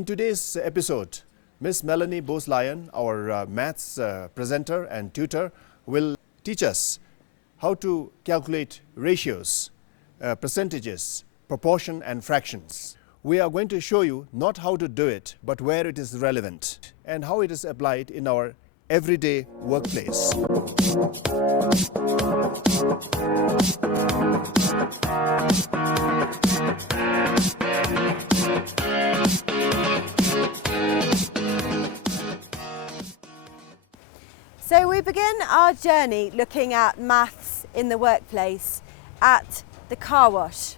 In today's episode, Miss Melanie Lyon, our maths presenter and tutor, will teach us how to calculate ratios, percentages, proportion and fractions. We are going to show you not how to do it, but where it is relevant and how it is applied in our everyday workplace. So we begin our journey looking at maths in the workplace at the car wash.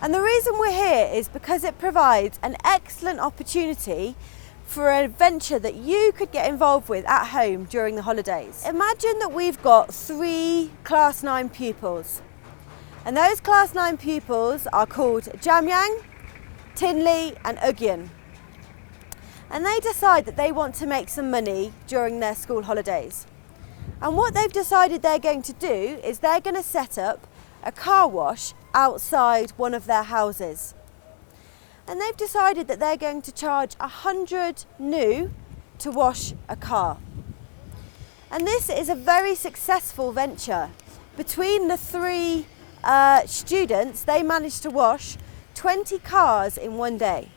And the reason we're here is because it provides an excellent opportunity for an adventure that you could get involved with at home during the holidays. Imagine that we've got 3 Class 9 pupils. And those Class 9 pupils are called Jamyang, Tinley and Ugyan. And they decide that they want to make some money during their school holidays. And what they've decided they're going to do is they're going to set up a car wash outside one of their houses. And they've decided that they're going to charge 100 new to wash a car. And this is a very successful venture. Between the 3 students, they managed to wash 20 cars in one day.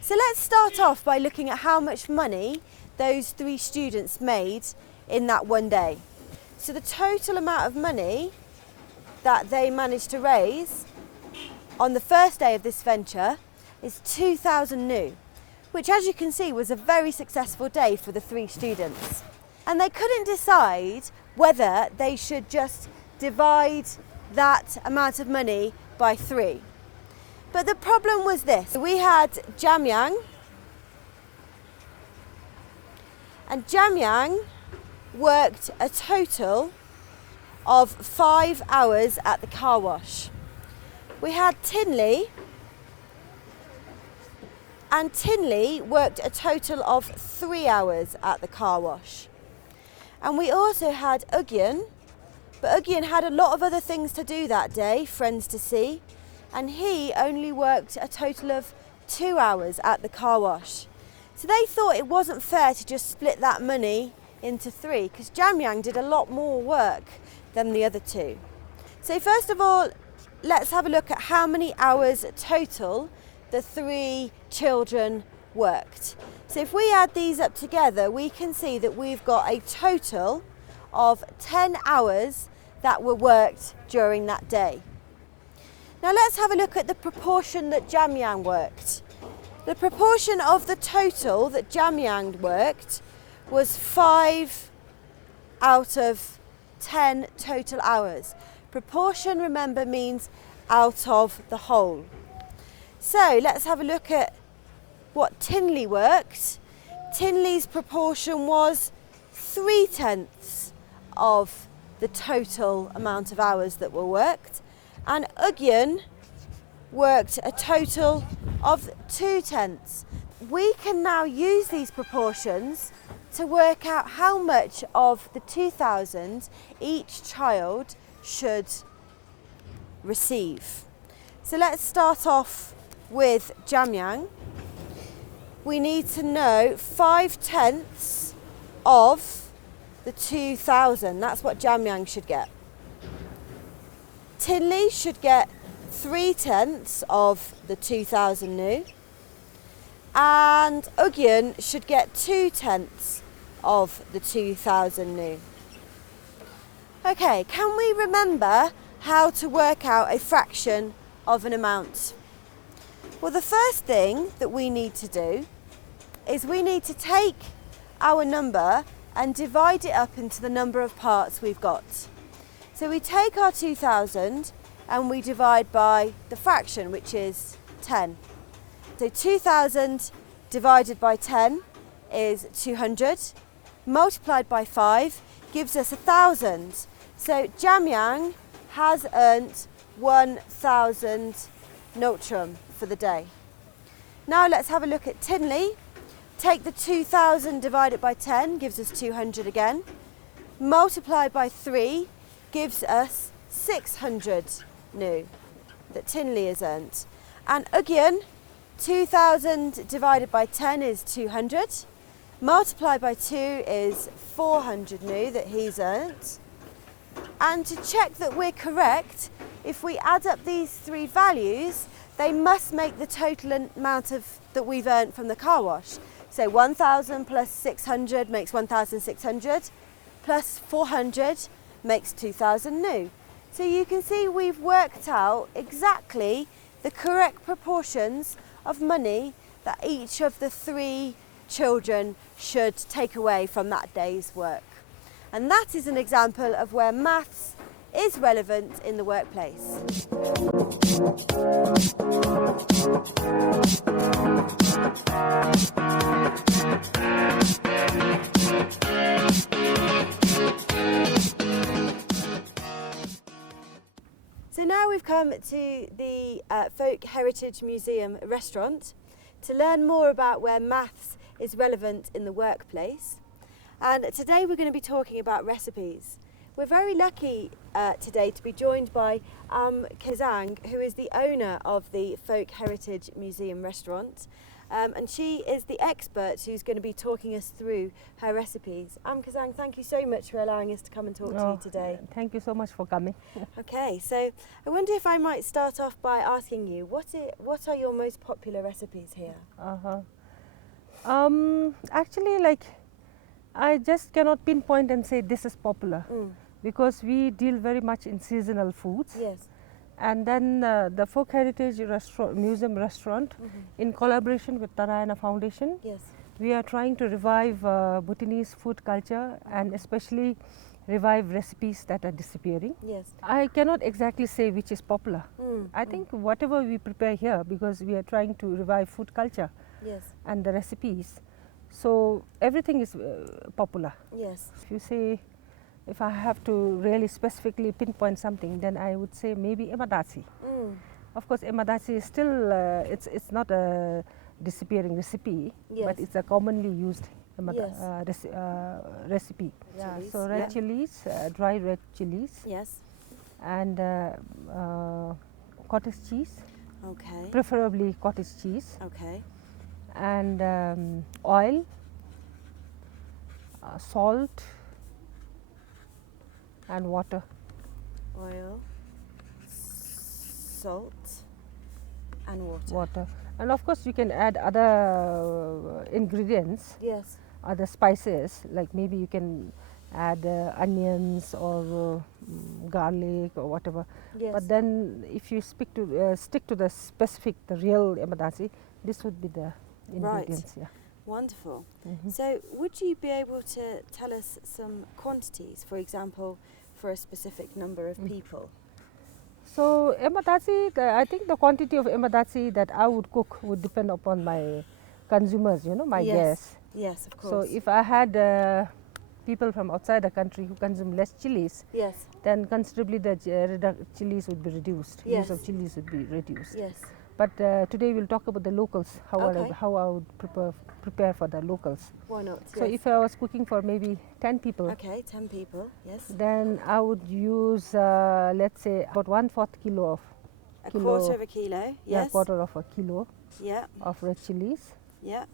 So let's start off by looking at how much money those 3 students made in that one day. So the total amount of money that they managed to raise on the first day of this venture is 2,000 new, which, as you can see, was a very successful day for the 3 students. And they couldn't decide whether they should just divide that amount of money by 3. But the problem was this. We had Jamyang, and Jamyang worked a total of 5 hours at the car wash. We had Tinley, and Tinley worked a total of 3 hours at the car wash. And we also had Ugyan, but Ugyan had a lot of other things to do that day, friends to see, and he only worked a total of 2 hours at the car wash. So they thought it wasn't fair to just split that money into 3, because Jamyang did a lot more work than the other 2. So first of all, let's have a look at how many hours total the 3 children worked. So if we add these up together, we can see that we've got a total of 10 hours that were worked during that day. Now let's have a look at the proportion that Jamyang worked. The proportion of the total that Jamyang worked was 5 out of 10 total hours. Proportion, remember, means out of the whole. So let's have a look at what Tinley worked. Tinley's proportion was 3/10 of the total amount of hours that were worked. And Ugyan worked a total of 2/10. We can now use these proportions to work out how much of the 2,000 each child should receive. So let's start off with Jamyang. We need to know 5/10 of the 2,000. That's what Jamyang should get. Tinley should get 3/10 of the 2,000 new, and Ugyan should get 2/10 of the 2,000 new. Okay, can we remember how to work out a fraction of an amount? Well, the first thing that we need to do is we need to take our number and divide it up into the number of parts we've got. So we take our 2,000 and we divide by the fraction, which is 10. So 2,000 divided by 10 is 200, multiplied by 5 gives us 1,000. So Jamyang has earned 1,000 Notram for the day. Now let's have a look at Tinley. Take the 2,000 divided by 10 gives us 200 again. Multiplied by 3 gives us 600 new that Tinley has earned. And Ugyan 2,000 divided by 10 is 200. Multiplied by 2 is 400 new that he's earned. And to check that we're correct, if we add up these three values, they must make the total amount that we've earned from the car wash. So 1,000 plus 600 makes 1,600, plus 400 makes 2,000 new. So you can see we've worked out exactly the correct proportions of money that each of the three children should take away from that day's work. And that is an example of where maths is relevant in the workplace. So now we've come to the Folk Heritage Museum restaurant to learn more about where maths is relevant in the workplace. And today we're going to be talking about recipes. We're very lucky today to be joined by Aum Kesang, who is the owner of the Folk Heritage Museum restaurant. And she is the expert who's going to be talking us through her recipes. Aum Kesang, thank you so much for allowing us to come and talk to you today. Thank you so much for coming. Okay, so I wonder if I might start off by asking you, what are your most popular recipes here? Actually, like, I just cannot pinpoint and say this is popular because we deal very much in seasonal foods. Yes. And then the Folk Heritage Museum restaurant, in collaboration with Narayana Foundation, Yes. we are trying to revive Bhutanese food culture and especially revive recipes that are disappearing. Yes. I cannot exactly say which is popular. I Mm. think whatever we prepare here, because we are trying to revive food culture Yes. and the recipes, so everything is popular. Yes. If you say, if I have to really specifically pinpoint something, then I would say maybe emadasi. Mm. Of course, emadasi is still, it's not a disappearing recipe, Yes. but it's a commonly used Yes. recipe. Yeah, Chilies, so red yeah. chilies, dry red chilies, Yes. and cottage cheese, Okay. preferably cottage cheese, Okay. and oil, salt, and water. Oil, salt, and water. Water. And of course, you can add other ingredients, Yes. other spices, like maybe you can add onions or garlic or whatever. Yes. But then, if you stick to the specific, the real emadasi, this would be the ingredients. Yeah. Wonderful. Mhm. So, would you be able to tell us some quantities, for example, for a specific number of people? So emadasi, I think the quantity of emadasi that I would cook would depend upon my consumers, my Yes. guests. Yes, of course. So if I had people from outside the country who consume less chilies, Yes. then considerably the chilies would be reduced. Yes. Use of chilies would be reduced. Yes. But today we'll talk about the locals, how Okay. I would prepare for the locals. Why not? So Yes. if I was cooking for maybe 10 people, Okay, 10 people. Yes. then I would use, let's say, about 1/4 kilo of A kilo- quarter of a kilo. yeah, Yes. quarter of a kilo Yeah. of red chilies. Yeah.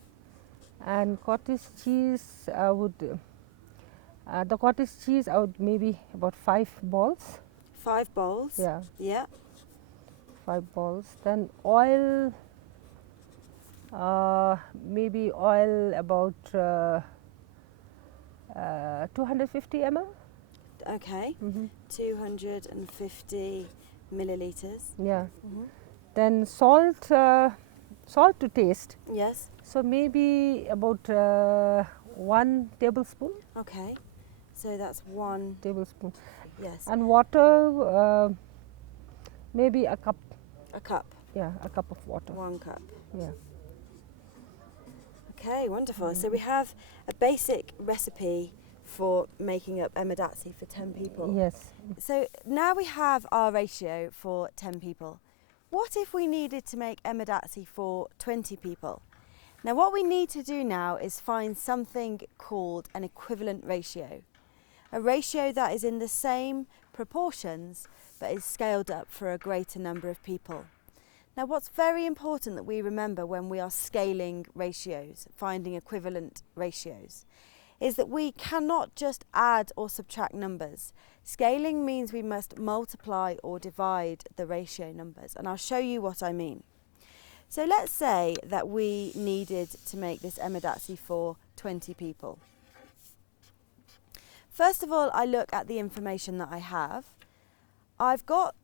And cottage cheese, I would, the cottage cheese, I would maybe about 5 balls. 5 bowls. Yeah, Yeah. 5 balls. Then oil, maybe oil about 250 ml. Okay. Mm-hmm. 250 milliliters. Yeah. Mhm. Then salt, salt to taste. Yes. So maybe about 1 tablespoon. Okay. So that's 1. Tablespoon. Yes. And water, maybe a cup. A cup. Yeah, a cup of water. 1 cup. Yeah. Okay, wonderful. So we have a basic recipe for making up emadasi for 10 people. Yes. So now we have our ratio for 10 people. What if we needed to make emadasi for 20 people? Now what we need to do now is find something called an equivalent ratio. A ratio that is in the same proportions but is scaled up for a greater number of people. Now, what's very important that we remember when we are scaling ratios, finding equivalent ratios, is that we cannot just add or subtract numbers. Scaling means we must multiply or divide the ratio numbers, and I'll show you what I mean. So let's say that we needed to make this emergency for 20 people. First of all, I look at the information that I have. I've got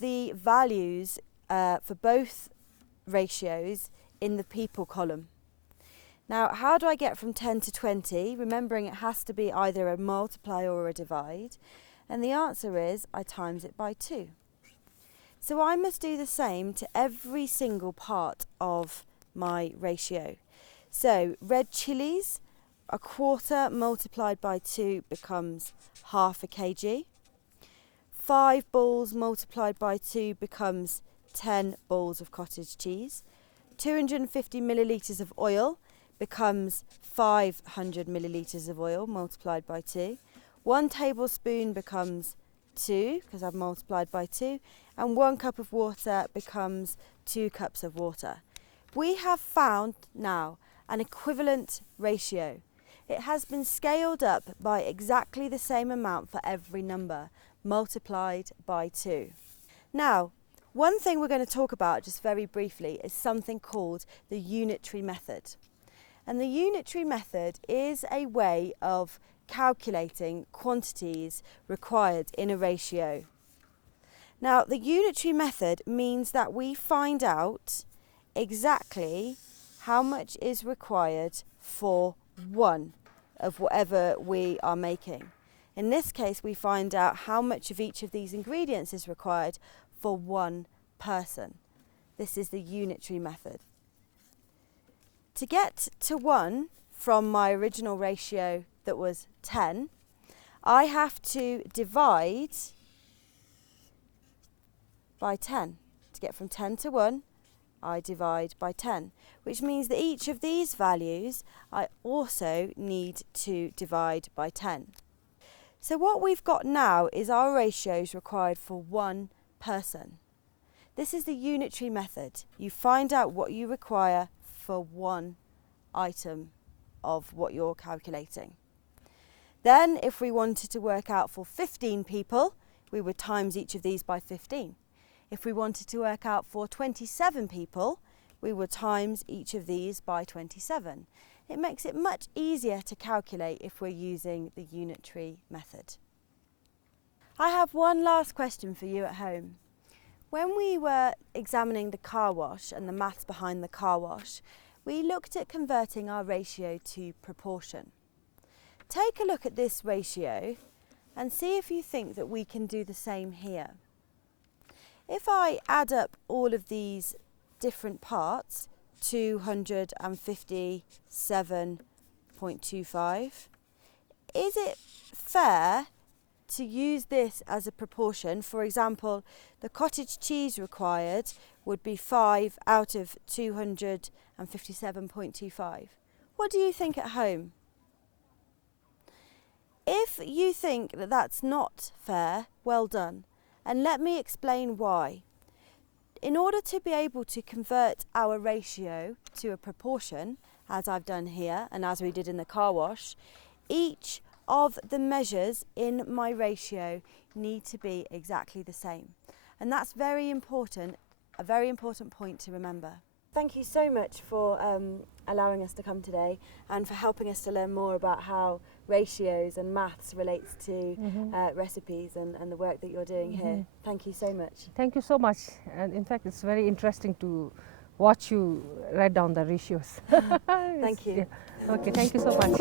the values for both ratios in the people column. Now, how do I get from 10 to 20? Remembering it has to be either a multiply or a divide. And the answer is I times it by 2. So I must do the same to every single part of my ratio. So red chilies, a quarter multiplied by 2 becomes half a kg. 5 balls multiplied by 2 becomes 10 balls of cottage cheese. 250 millilitres of oil becomes 500 millilitres of oil multiplied by 2. 1 tablespoon becomes 2 because I've multiplied by 2, and 1 cup of water becomes 2 cups of water. We have found now an equivalent ratio. It has been scaled up by exactly the same amount for every number, multiplied by 2. Now, one thing we're going to talk about just very briefly is something called the unitary method. And the unitary method is a way of calculating quantities required in a ratio. Now, the unitary method means that we find out exactly how much is required for one of whatever we are making. In this case, we find out how much of each of these ingredients is required for one person. This is the unitary method. To get to 1 from my original ratio that was 10, I have to divide by 10. To get from 10 to 1, I divide by 10, which means that each of these values I also need to divide by 10. So what we've got now is our ratios required for one person. This is the unitary method. You find out what you require for one item of what you're calculating. Then if we wanted to work out for 15 people, we would times each of these by 15. If we wanted to work out for 27 people, we would times each of these by 27. It makes it much easier to calculate if we're using the unitary method. I have one last question for you at home. When we were examining the car wash and the maths behind the car wash, we looked at converting our ratio to proportion. Take a look at this ratio and see if you think that we can do the same here. If I add up all of these different parts, 257.25, is it fair to use this as a proportion? For example, the cottage cheese required would be 5 out of 257.25. What do you think at home? If you think that that's not fair, well done. And let me explain why. In order to be able to convert our ratio to a proportion, as I've done here and as we did in the car wash, each of the measures in my ratio need to be exactly the same. And that's very important, a very important point to remember. Thank you so much for allowing us to come today and for helping us to learn more about how ratios and maths relates to recipes and the work that you're doing here. Thank you so much. Thank you so much. And in fact, it's very interesting to watch you write down the ratios. Thank you. Yeah. Okay, thank you so much.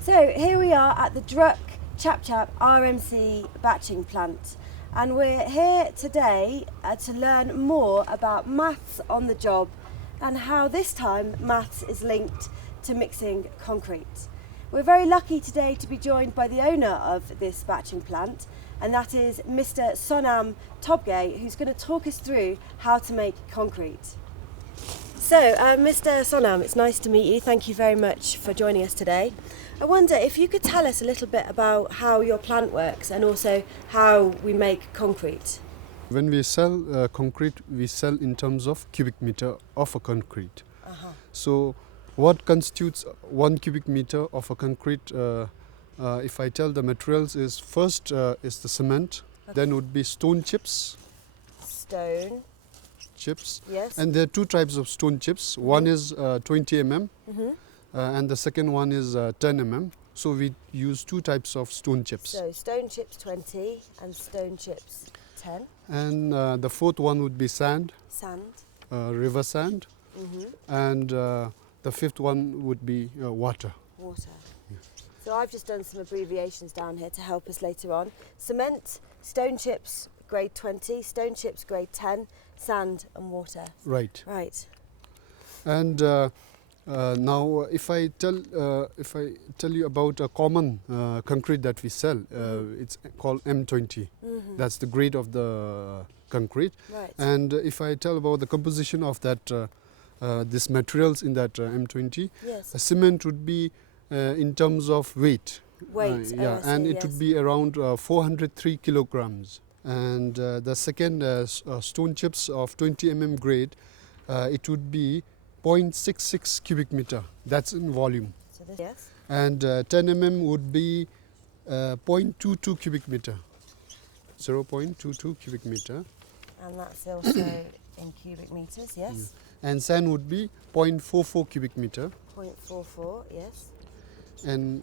So here we are at the Druck Chap Chap RMC batching plant, and we're here today to learn more about maths on the job and how this time maths is linked to mixing concrete. We're very lucky today to be joined by the owner of this batching plant, and that is Mr. Aum Kesang, who's going to talk us through how to make concrete. So, Mr. Sonam, it's nice to meet you. Thank you very much for joining us today. I wonder if you could tell us a little bit about how your plant works and also how we make concrete. When we sell concrete, we sell in terms of cubic meter of a concrete. So what constitutes 1 cubic meter of a concrete, if I tell the materials is first is the cement, then would be stone chips, Yes. and there are two types of stone chips. One is 20 mm and the second one is 10 mm. So we use two types of stone chips. So stone chips 20 and stone chips 10. And the fourth one would be sand, river sand, and the fifth one would be water. So I've just done some abbreviations down here to help us later on. Cement, stone chips grade 20, stone chips grade 10, sand and water. Right. Right. And now, if I tell you about a common concrete that we sell, it's called M20. That's the grade of the concrete. Right. And if I tell about the composition of that, these materials in that M20, Yes. a cement would be in terms of weight. Weight. Yeah, I see, and it yes. would be around 403 kilograms. And the second stone chips of 20 mm grade, it would be 0.66 cubic meter. That's in volume. So this, yes. And 10 mm would be 0.22 cubic meter. 0.22 cubic meter. And that's also in cubic meters, yes. And sand would be 0.44 cubic meter. 0.44, yes. And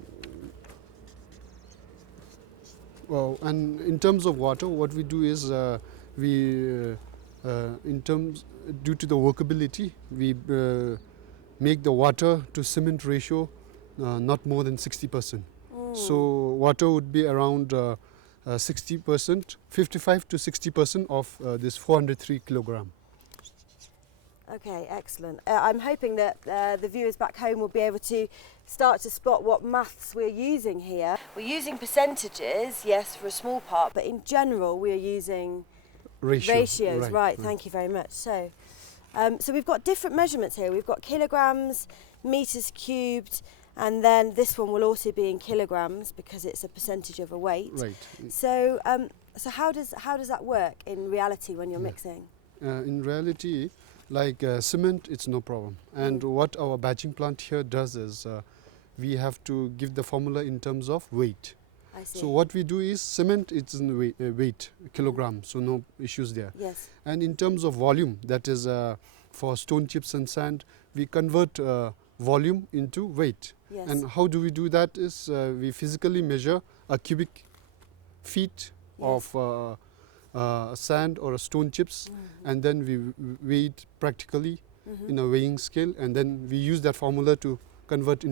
well, and in terms of water, what we do is due to the workability, we make the water to cement ratio not more than 60%. So water would be around 60%, 55 to 60% of this 403 kilogram. Okay, excellent. I'm hoping that the viewers back home will be able to start to spot what maths we're using here. We're using percentages, yes, for a small part, but in general we're using ratios. Right. Thank you very much. So, so we've got different measurements here. We've got kilograms, meters cubed, and then this one will also be in kilograms because it's a percentage of a weight. Right. So, so how does that work in reality when you're mixing? In reality, like cement, it's no problem. And what our batching plant here does is we have to give the formula in terms of weight. I see. So what we do is cement, it's in weight, kilogram, so no issues there. Yes. And in terms of volume, that is for stone chips and sand, we convert volume into weight. Yes. And how do we do that is we physically measure a cubic feet of sand or stone chips, and then we weigh it practically in a weighing scale, and then we use that formula to convert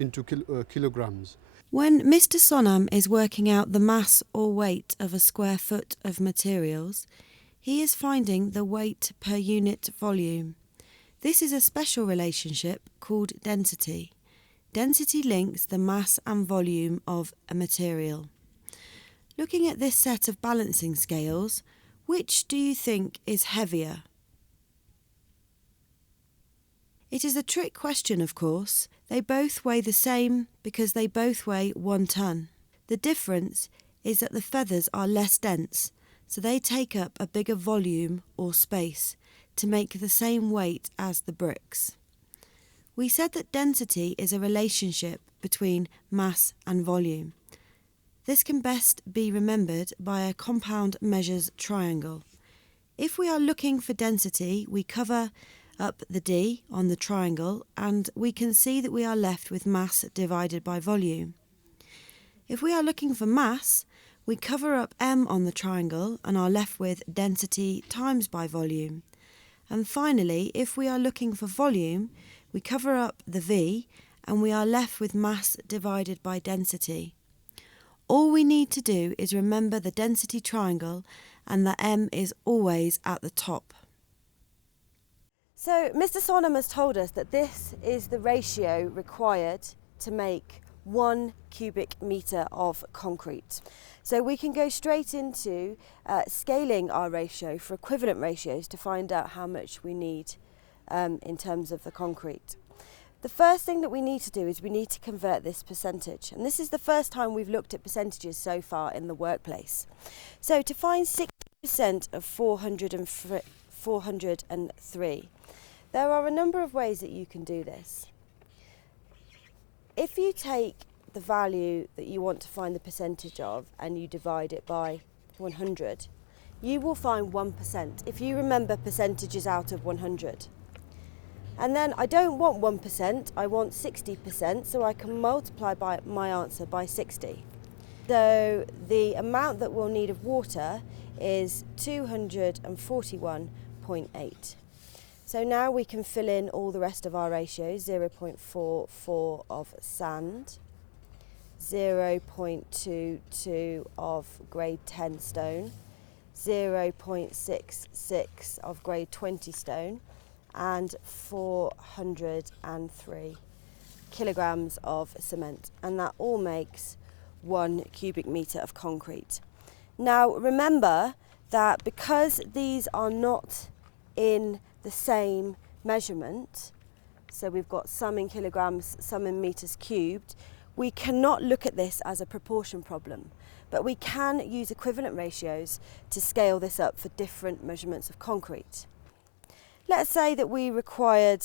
into kilograms. When Mr. Sonam is working out the mass or weight of a square foot of materials, he is finding the weight per unit volume. This is a special relationship called density. Density links the mass and volume of a material. Looking at this set of balancing scales, which do you think is heavier? It is a trick question, of course. They both weigh the same because they both weigh 1 ton. The difference is that the feathers are less dense, so they take up a bigger volume or space to make the same weight as the bricks. We said that density is a relationship between mass and volume. This can best be remembered by a compound measures triangle. If we are looking for density, we cover up the D on the triangle and we can see that we are left with mass divided by volume. If we are looking for mass, we cover up M on the triangle and are left with density times by volume. And finally, if we are looking for volume, we cover up the V and we are left with mass divided by density. All we need to do is remember the density triangle and that M is always at the top. So Mr. Sonam has told us that this is the ratio required to make 1 cubic metre of concrete. So we can go straight into scaling our ratio for equivalent ratios to find out how much we need in terms of the concrete. The first thing that we need to do is we need to convert this percentage, and this is the first time we've looked at percentages so far in the workplace. So to find 60% of 403, there are a number of ways that you can do this. If you take the value that you want to find the percentage of and you divide it by 100, you will find 1%, if you remember percentages out of 100. And then I don't want 1%, I want 60%, so I can multiply by my answer by 60. So the amount that we'll need of water is 241.8. So now we can fill in all the rest of our ratios: 0.44 of sand, 0.22 of grade 10 stone, 0.66 of grade 20 stone, and 403 kilograms of cement, and that all makes 1 cubic metre of concrete. Now remember that because these are not in the same measurement, so we've got some in kilograms, some in metres cubed, we cannot look at this as a proportion problem, but we can use equivalent ratios to scale this up for different measurements of concrete. Let's say that we required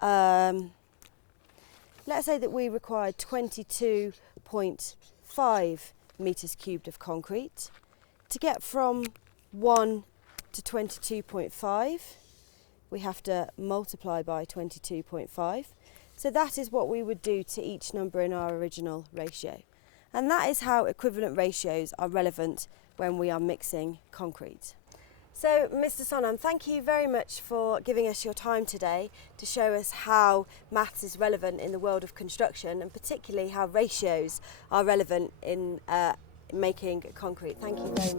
22.5 metres cubed of concrete. To get from 1 to 22.5, we have to multiply by 22.5. So that is what we would do to each number in our original ratio. And that is how equivalent ratios are relevant when we are mixing concrete. So, Mr. Sonam, thank you very much for giving us your time today to show us how maths is relevant in the world of construction, and particularly how ratios are relevant in making concrete. Thank you very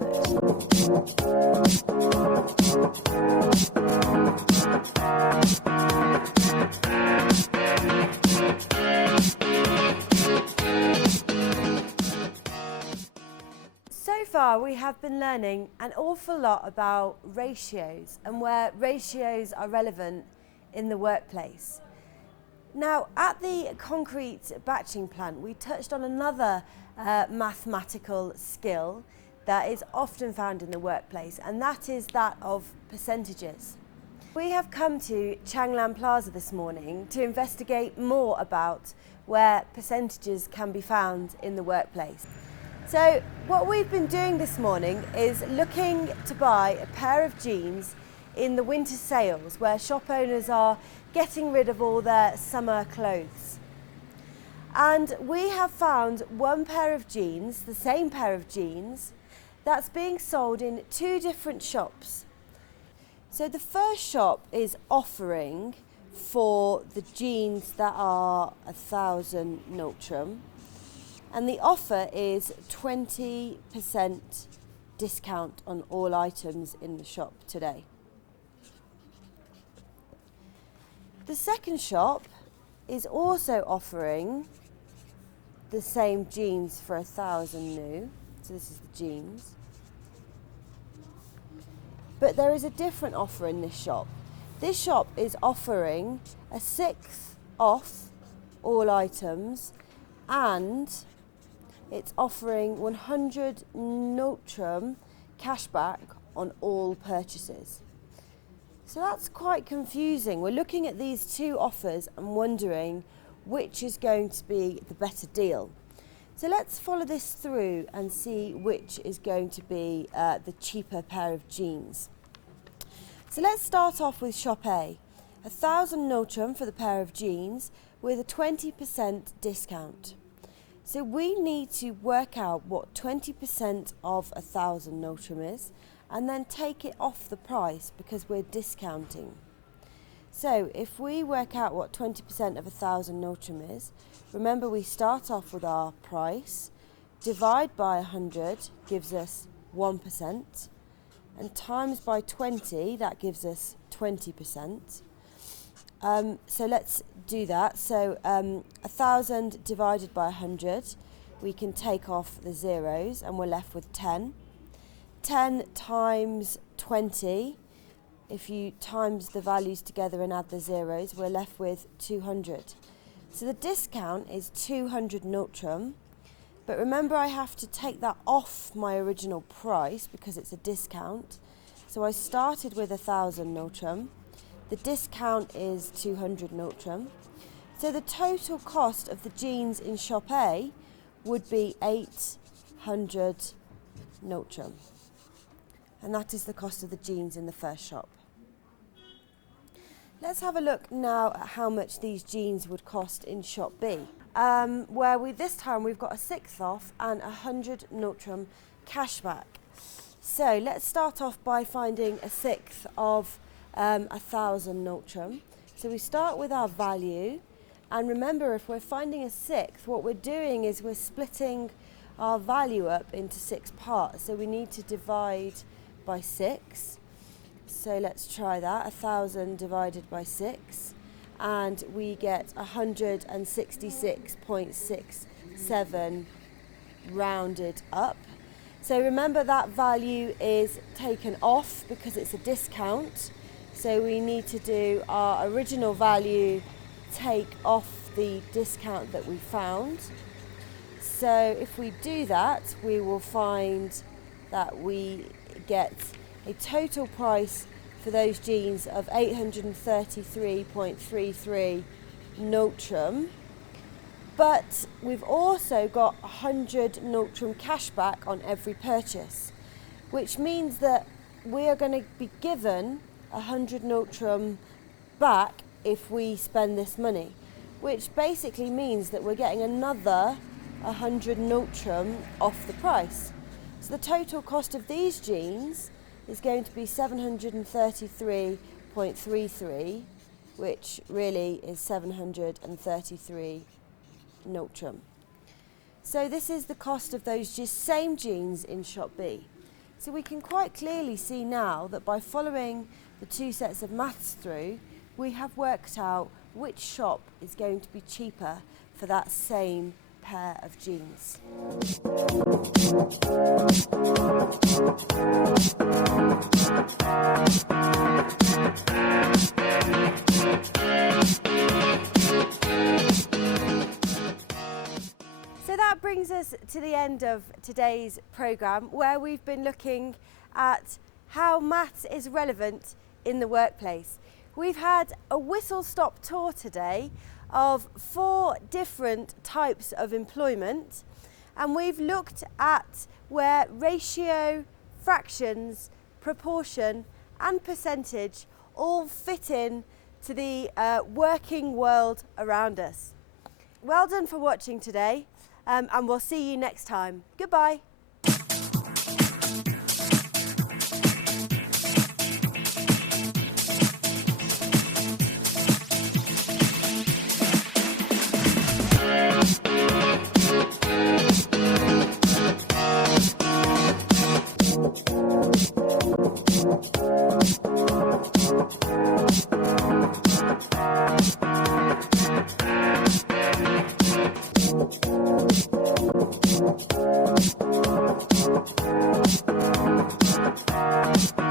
So far we have been learning an awful lot about ratios and where ratios are relevant in the workplace. Now, at the concrete batching plant, we touched on another mathematical skill that is often found in the workplace, and that is that of percentages. We have come to Changlan Plaza this morning to investigate more about where percentages can be found in the workplace. So what we've been doing this morning is looking to buy a pair of jeans in the winter sales, where shop owners are getting rid of all their summer clothes. And we have found one pair of jeans, the same pair of jeans, that's being sold in 2 different shops. So the first shop is offering for the jeans that are 1,000 Nultrum, and the offer is 20% discount on all items in the shop today. The second shop is also offering the same jeans for 1,000 new, so this is the jeans. But there is a different offer in this shop. This shop is offering a 1/6 off all items, and it's offering 100 Nultrum cashback on all purchases. So that's quite confusing. We're looking at these 2 offers and wondering which is going to be the better deal. So let's follow this through and see which is going to be the cheaper pair of jeans. So let's start off with shop A. 1,000 Nultrum for the pair of jeans with a 20% discount. So we need to work out what 20% of 1,000 Nultrum is, and then take it off the price because we're discounting. So if we work out what 20% of 1,000 Nultrum is, remember we start off with our price, divide by 100 gives us 1%, and times by 20, that gives us 20%. So let's do that. So 1,000 divided by 100, we can take off the zeros and we're left with 10. 10 times 20 if you times the values together and add the zeros, we're left with 200. So the discount is 200 Notrum, but remember I have to take that off my original price because it's a discount. So I started with 1,000 Notrum. The discount is 200 Notrum. So the total cost of the jeans in shop A would be 800 Notrum. And that is the cost of the jeans in the first shop. Let's have a look now at how much these jeans would cost in shop B, where this time we've got a 6th off and 100 Notrum cashback. So let's start off by finding a 6th of 1,000 Notrum. So we start with our value, and remember, if we're finding a 6th, what we're doing is we're splitting our value up into 6 parts. So we need to divide by 6. So let's try that, 1,000 divided by 6, and we get 166.67 rounded up. So remember that value is taken off because it's a discount. So we need to do our original value, take off the discount that we found. So if we do that, we will find that we get a total price for those jeans of 833.33 Notrum. But we've also got 100 Notrum cashback on every purchase, which means that we are going to be given 100 Notrum back if we spend this money, which basically means that we're getting another 100 Notrum off the price. So the total cost of these jeans is going to be 733.33, which really is 733 Notrum. So this is the cost of those same jeans in shop B. So we can quite clearly see now that by following the 2 sets of maths through, we have worked out which shop is going to be cheaper for that same pair of jeans. So that brings us to the end of today's programme, where we've been looking at how maths is relevant in the workplace. We've had a whistle-stop tour today of 4 different types of employment, and we've looked at where ratio, fractions, proportion and percentage all fit in to the working world around us. Well done for watching today, and we'll see you next time. Goodbye. Thank you.